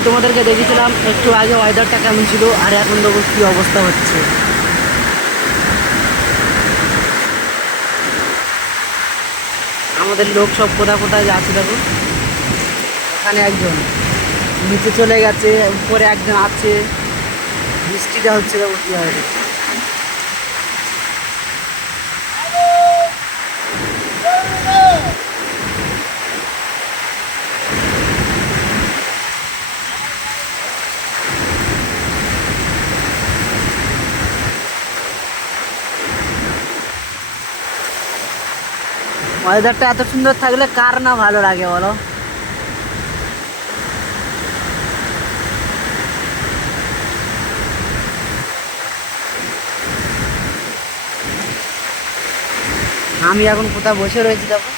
আমি তোমাদেরকে দেখেছিলাম একটু আগে ওয়েদারটা কেমন ছিল, আর এখন দেখো কী অবস্থা হচ্ছে। আমাদের লোক সব কোথায় কোথায় যাচ্ছে দেখো। ওখানে একজন নিচে চলে গেছে, উপরে একজন আছে। বৃষ্টিটা হচ্ছে দেখো কীভাবে। ওয়েদারটা এত সুন্দর থাকলে কার না ভালো লাগে বলো। আমি এখন কোথায় বসে রয়েছি দেখো।